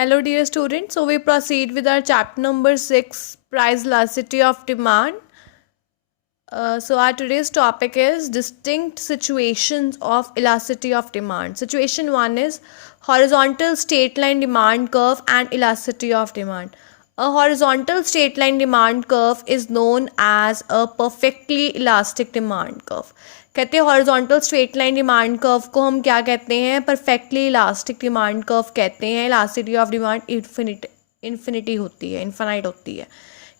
Hello dear students, so we proceed with our chapter number 6, price elasticity of demand. So our today's topic is distinct situations of elasticity of demand. Situation 1 is horizontal straight line demand curve and elasticity of demand. A horizontal straight line demand curve is known as a perfectly elastic demand curve. कहते हैं horizontal straight line demand curve को हम क्या कहते हैं, perfectly elastic demand curve कहते हैं. Elasticity of demand infinity होती है, इन्फिनाइट होती है.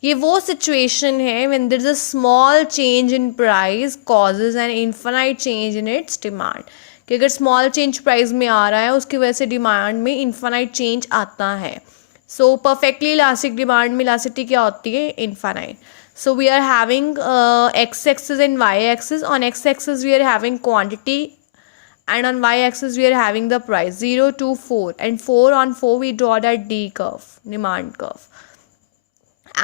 ये वो सिचुएशन है when there is a small change in price causes an infinite change in its demand. कि अगर स्मॉल चेंज प्राइस में आ रहा है उसकी वजह से डिमांड में इन्फिनाइट चेंज आता है. सो परफेक्टली इलास्टिक डिमांड में इलास्टिसिटी क्या होती है, infinite. So we are having x-axis and y-axis. On x-axis we are having quantity and on y-axis we are having the price 0 to 4 and 4 on 4 we draw that D curve, demand curve.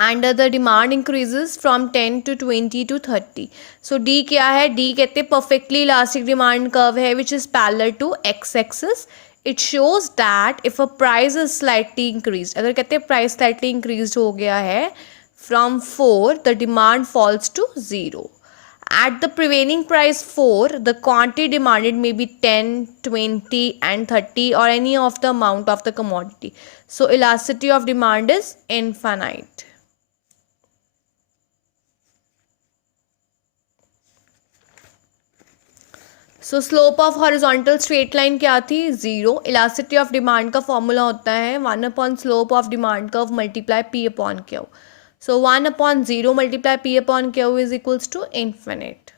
And the demand increases from 10 to 20 to 30. So D क्या है, D कहते हैं perfectly elastic demand curve है which is parallel to x-axis. It shows that if a price is slightly increased, अगर कहते हैं price slightly increased हो गया है from 4, the demand falls to 0. At the prevailing price 4, the quantity demanded may be 10, 20 and 30 or any of the amount of the commodity. So elasticity of demand is infinite. So slope of horizontal straight line क्या थी, 0. Elasticity of demand का formula होता है 1 upon slope of demand curve multiply P upon Q. So 1 upon 0 multiply P upon Q is equals to infinite.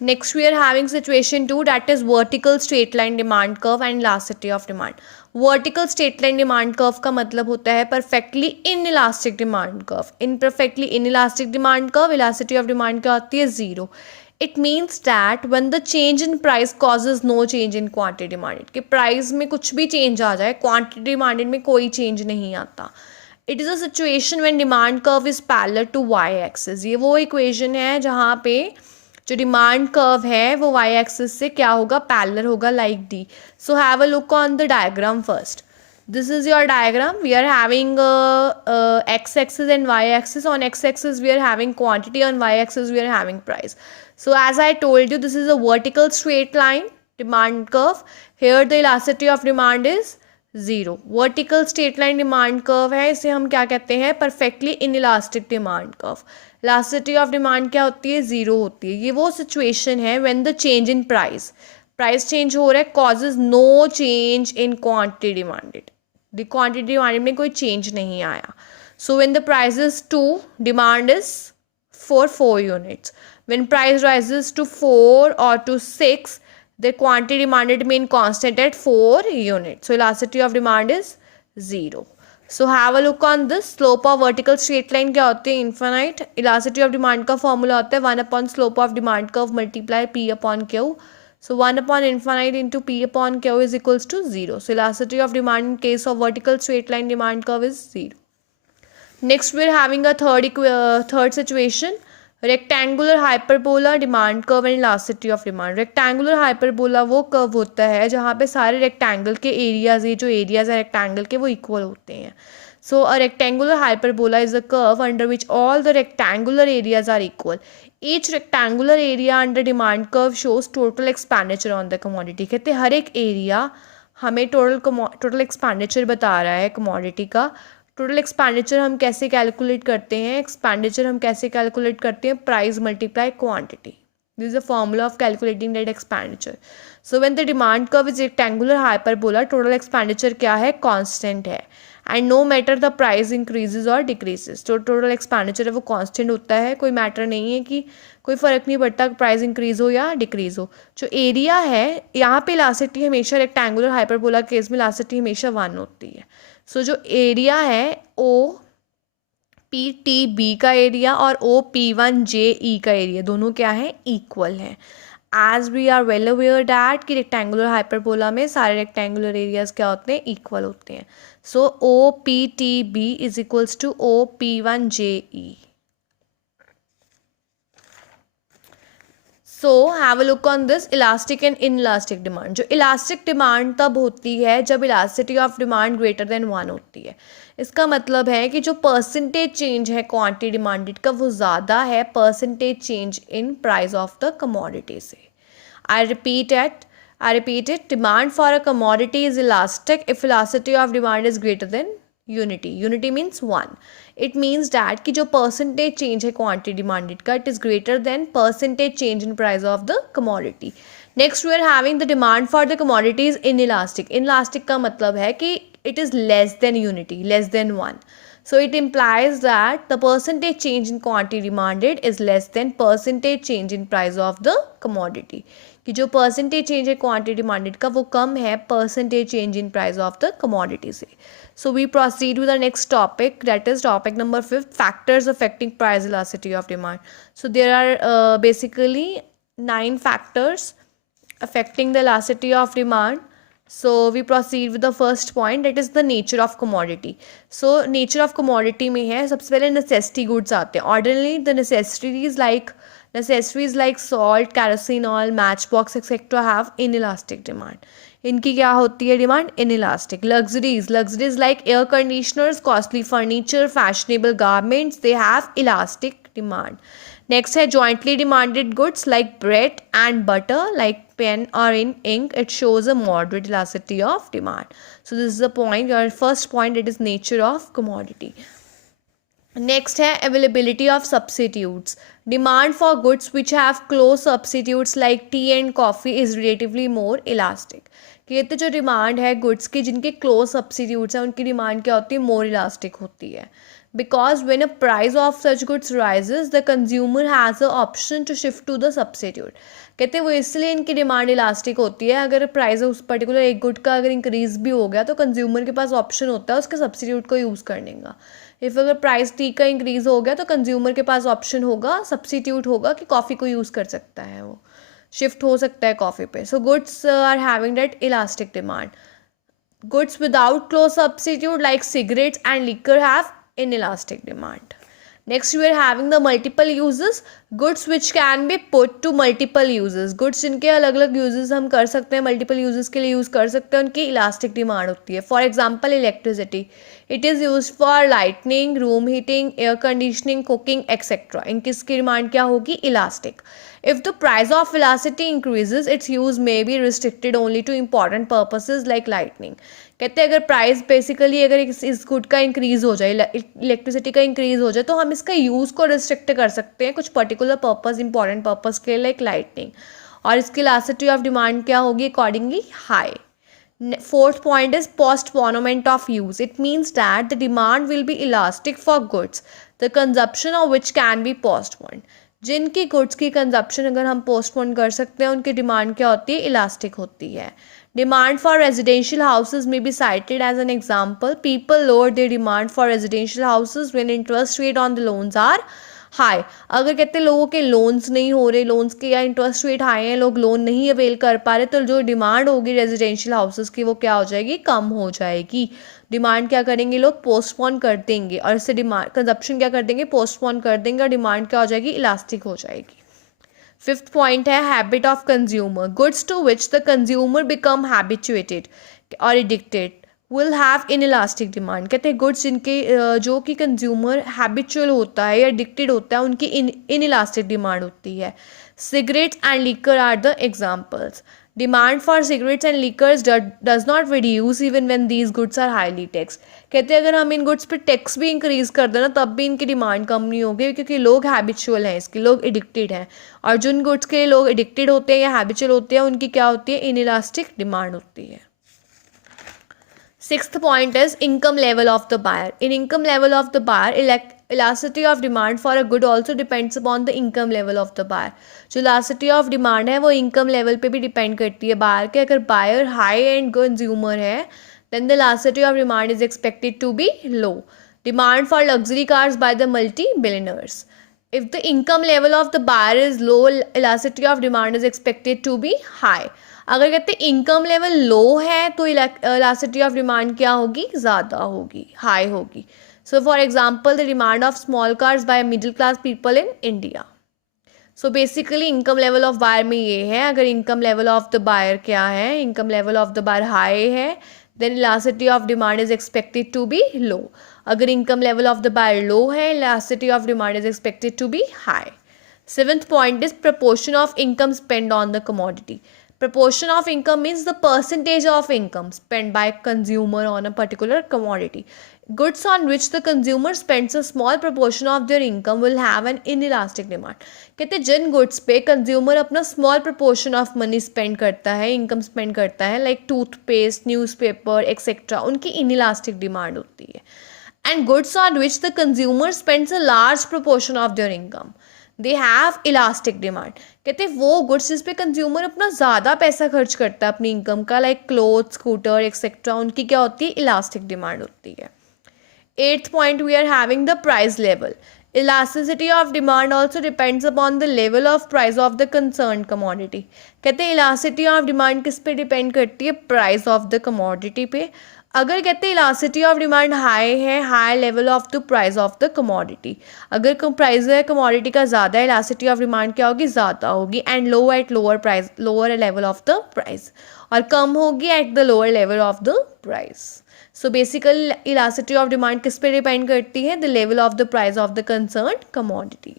Next we are having situation 2 that is vertical straight line demand curve and elasticity of demand. Vertical straight line demand curve का मतलब होता है perfectly in elastic demand curve. In perfectly in elastic demand curve elasticity of demand क्या होती है, 0. It means that when the change in price causes no change in quantity demanded. कि price में कुछ भी change आ जाए, quantity demanded में कोई change नहीं आता. It is a situation when demand curve is parallel to y-axis. ये वो equation है जहाँ पे जो demand curve है वो y-axis से क्या होगा, parallel होगा like D. So have a look on the diagram first. This is your diagram. We are having x-axis and y-axis. On x-axis we are having quantity, on y-axis we are having price. So as I told you, this is a vertical straight line demand curve. Here the elasticity of demand is 0. Vertical straight line demand curve है, इसे हम क्या कहते हैं, perfectly inelastic demand curve. Elasticity of demand क्या होती है, 0 होती है. ये वो situation है when the change in price change हो रहा है causes no change in quantity demanded. The quantity demanded में कोई change नहीं आया. So when the price is 2, demand is for 4 units. When price rises to 4 or to 6, the quantity demanded remain constant at 4 units. So elasticity of demand is 0. So have a look on this. Slope of vertical straight line क्या होती है, infinite. Elasticity of demand का formula होता है 1 upon slope of demand curve multiply P upon Q. So 1 upon infinite into P upon Q is equals to 0. So elasticity of demand in case of vertical straight line demand curve is 0. Next we are having a third situation. Rectangular hyperbola demand curve and elasticity of demand. Rectangular hyperbola वो curve होता है जहाँ पे सारे rectangle के areas, ये जो areas है रेक्टेंगल के वो इक्वल होते हैं. So a rectangular hyperbola is a curve under which all the rectangular areas are equal. Each rectangular area under demand curve shows total expenditure on the commodity. कहते हैं हर एक एरिया हमें total expenditure बता रहा है commodity का. Total expenditure हम कैसे कैलकुलेट करते हैं, एक्सपेंडिचर हम कैसे कैलकुलेट करते हैं, price multiply quantity. This is a formula of calculating that expenditure. So when the demand curve is rectangular hyperbola, total expenditure क्या है, कांस्टेंट है. And no matter the price increases और डिक्रीजेज. तो total expenditure है वो constant होता है, कोई मैटर नहीं है कि कोई फ़र्क नहीं पड़ता प्राइस इंक्रीज हो या डिक्रीज हो. जो एरिया है यहाँ पे इलास्टिसिटी हमेशा रेक्टेंगुलर हाइपरबोला केस में इलास्टिसिटी हमेशा 1 होती है. सो जो एरिया है ओ पी टी बी का एरिया और ओ पी 1 जे ई का एरिया दोनों क्या है, इक्वल है. As we are well aware that कि रेक्टेंगुलर हाइपरबोला में सारे रेक्टेंगुलर एरियाज क्या होते हैं, इक्वल होते हैं. So O P T B is equals to O P 1 J E. So have a look on this elastic and inelastic demand. जो elastic demand तब होती है जब elasticity of demand greater than 1 होती है. इसका मतलब है कि जो परसेंटेज चेंज है क्वांटिटी डिमांडेड का वो ज़्यादा है percentage change in price of the commodity से. I repeat it. Demand for a commodity is elastic if elasticity of demand is greater than unity. Unity means 1. It means that कि जो percentage change है quantity demanded का it is greater than percentage change in price of the commodity. Next we are having the demand for the commodity is inelastic. Inelastic का मतलब है कि it is less than unity, less than 1. So it implies that the percentage change in quantity demanded is less than percentage change in price of the commodity. कि जो percentage change है quantity demanded का वो कम है percentage change in price of the commodity से. So we proceed with the next topic that is topic number 5 factors affecting price elasticity of demand. So there are basically 9 factors affecting the elasticity of demand. So we proceed with the first point, that is the nature of commodity. So nature of commodity में है सबसे पहले necessity goods आते हैं. Ordinarily the necessities like salt, kerosene oil, matchbox etc. have inelastic demand. इनकी क्या होती है demand inelastic. luxuries like air conditioners, costly furniture, fashionable garments, they have elastic demand. Next है jointly demanded goods like bread and butter, like pen or ink. It shows a moderate elasticity of demand. So this is the point, your first point, it is nature of commodity. Next है availability of substitutes. Demand for goods which have close substitutes like tea and coffee is relatively more elastic. कहते जो demand है goods की जिनके close substitutes हैं उनकी demand क्या होती है मोर इलास्टिक होती है. Because when a price of such goods rises, the consumer has the option to shift to the substitute. कहते हैं वो इसलिए इनकी डिमांड इलास्टिक होती है. अगर प्राइस उस पर्टिकुलर एक गुड का अगर इंक्रीज भी हो गया तो कंज्यूमर के पास ऑप्शन होता है उसके सब्सिट्यूट को यूज़ करने का. इफ़ अगर प्राइस टी का इंक्रीज हो गया तो कंज्यूमर के पास ऑप्शन होगा सब्सिट्यूट होगा कि कॉफ़ी को यूज़ कर सकता है, वो शिफ्ट हो सकता है कॉफ़ी पे. So goods are having that elastic demand. Goods without close substitute like cigarettes and liquor have inelastic demand. Next we are having the multiple uses. Goods which can be put to multiple uses. Goods जिनके अलग अलग uses हम कर सकते हैं, multiple uses के लिए use कर सकते हैं, उनकी elastic demand होती है. For example electricity. It is used for lighting, room heating, air conditioning, cooking etc. इनकी इसकी demand क्या होगी elastic. If the price of elasticity increases, its use may be restricted only to important purposes like lighting. कहते हैं अगर price basically अगर इस good का इंक्रीज हो जाए, इलेक्ट्रिसिटी का इंक्रीज हो जाए तो हम इसका यूज़ को रिस्ट्रिक्ट कर सकते हैं कुछ पर्टिकुलर पर्पस, इंपॉर्टेंट पर्पस के लाइक लाइटनिंग. और इसकी इलास्टिसिटी ऑफ डिमांड क्या होगी accordingly high. Fourth point is postponement of use. It means that the demand will be elastic for goods, the consumption of which can be postponed. जिनकी goods की consumption अगर हम postpone कर सकते हैं उनकी डिमांड क्या होती है इलास्टिक होती है. डिमांड फॉर रेजिडेंशियल हाउसेज में be cited as an example. People lower their demand for residential houses when interest rate on the loans are high. अगर कहते हैं लोगों के लोन्स नहीं हो रहे, लोन्स के या इंटरेस्ट रेट हाई हैं, लोग लोन नहीं अवेल कर पा रहे, तो जो डिमांड होगी रेजिडेंशियल हाउसेस की वो क्या हो जाएगी कम हो जाएगी. डिमांड क्या करेंगे लोग पोस्टपोन कर देंगे और इससे डिमांड कंजप्शन क्या कर देंगे पोस्टपोन कर देंगे और डिमांड क्या हो जाएगी इलास्टिक हो जाएगी. फिफ्थ पॉइंट है habit of consumer. Goods to which the consumer become habituated और addicted will have inelastic demand. कहते हैं गुड्स जिनके जो कि कंज्यूमर हैबिचुअल होता है या एडिक्टेड होता है उनकी इनइलास्टिक डिमांड होती है. Cigarettes and liquor are the examples. Demand for cigarettes and liquors does not reduce even when these goods are highly tax. कहते हैं अगर हम इन गुड्स पे टैक्स भी इंक्रीज कर देना तब भी इनकी डिमांड कम नहीं होगी क्योंकि लोग हैबिचुअल हैं, इसके लोग एडिक्टेड हैं. और जिन गुड्स के लोग एडिक्टेड होते हैं या हैबिचुअल होते हैं उनकी क्या होती है इनइलास्टिक डिमांड होती है. Sixth point is income level of the buyer. In income level of the buyer, elasticity of demand for a good also depends upon the income level of the buyer. जो elasticity of demand है वो income level पे भी depend करती है buyer के. अगर buyer high end consumer है then the elasticity of demand is expected to be low. Demand for luxury cars by the multi-billionaires. If the income level of the buyer is low, elasticity of demand is expected to be high. अगर कहते हैं income level low है तो elasticity of demand क्या होगी ज़्यादा होगी, high होगी. So for example the demand of small cars by middle class people in India. So basically income level of buyer में ये है, अगर income level of the buyer क्या है, income level of the buyer high है, then elasticity of demand is expected to be low. अगर income level of the buyer low है, elasticity of demand is expected to be high. Seventh point is proportion of income spent on the commodity. Proportion of income means the percentage of income spent by consumer on a particular commodity. Goods on which the consumer spends a small proportion of their income will have an inelastic demand. कहते जिन goods पे consumer अपना small proportion of money spend करता है, income spend करता है, like toothpaste, newspaper, etc. उनकी inelastic demand होती है. And goods on which the consumer spends a large proportion of their income, they have elastic demand. कहते हैं वो गुड्स जिस पे कंज्यूमर अपना ज़्यादा पैसा खर्च करता है अपनी इनकम का, लाइक क्लोथ, स्कूटर एक्सेट्रा, उनकी क्या होती है, इलास्टिक डिमांड होती है. 8th point we are having the price level. Elasticity of demand also depends upon the level of price of the concern commodity. कहते हैं इलास्टिसिटी ऑफ डिमांड किस पे डिपेंड करती है, प्राइस ऑफ द कमोडिटी पे. अगर कहते हैं इलास्टिसिटी ऑफ डिमांड हाई है, high level of the price of the commodity. अगर प्राइस है कमोडिटी का ज़्यादा है, इलास्टिसिटी ऑफ डिमांड क्या होगी, ज़्यादा होगी. And low at lower price, lower level of the price, और कम होगी at the lower level of the price. So basically elasticity of demand किस पे डिपेंड करती है, the level of the price of the concern commodity.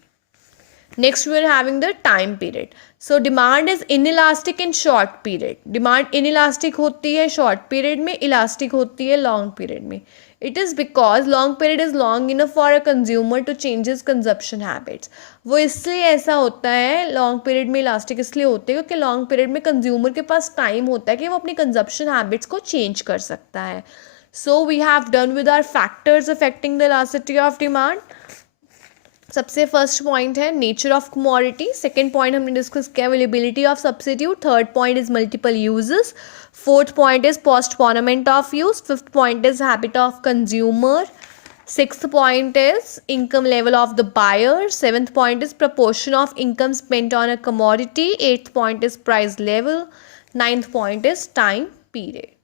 Next we are having the time period. So demand is inelastic in short period. Demand inelastic होती है short period में, elastic होती है long period में. It is because long period is long enough for a consumer to change his consumption habits. वो इसलिए ऐसा होता है long period में elastic इसलिए होते हैं क्योंकि long period में consumer के पास time होता है कि वो अपनी consumption habits को change कर सकता है. So we have done with our factors affecting the elasticity of demand. सबसे फर्स्ट पॉइंट है nature of commodity. Second point हमने डिस्कस किया availability of substitute. Third point is multiple uses. Fourth point is postponement of use. Fifth point is habit of consumer. Sixth point is income level of the buyer. Seventh point is proportion of income spent on a commodity. Eighth point is price level. Ninth point is time period.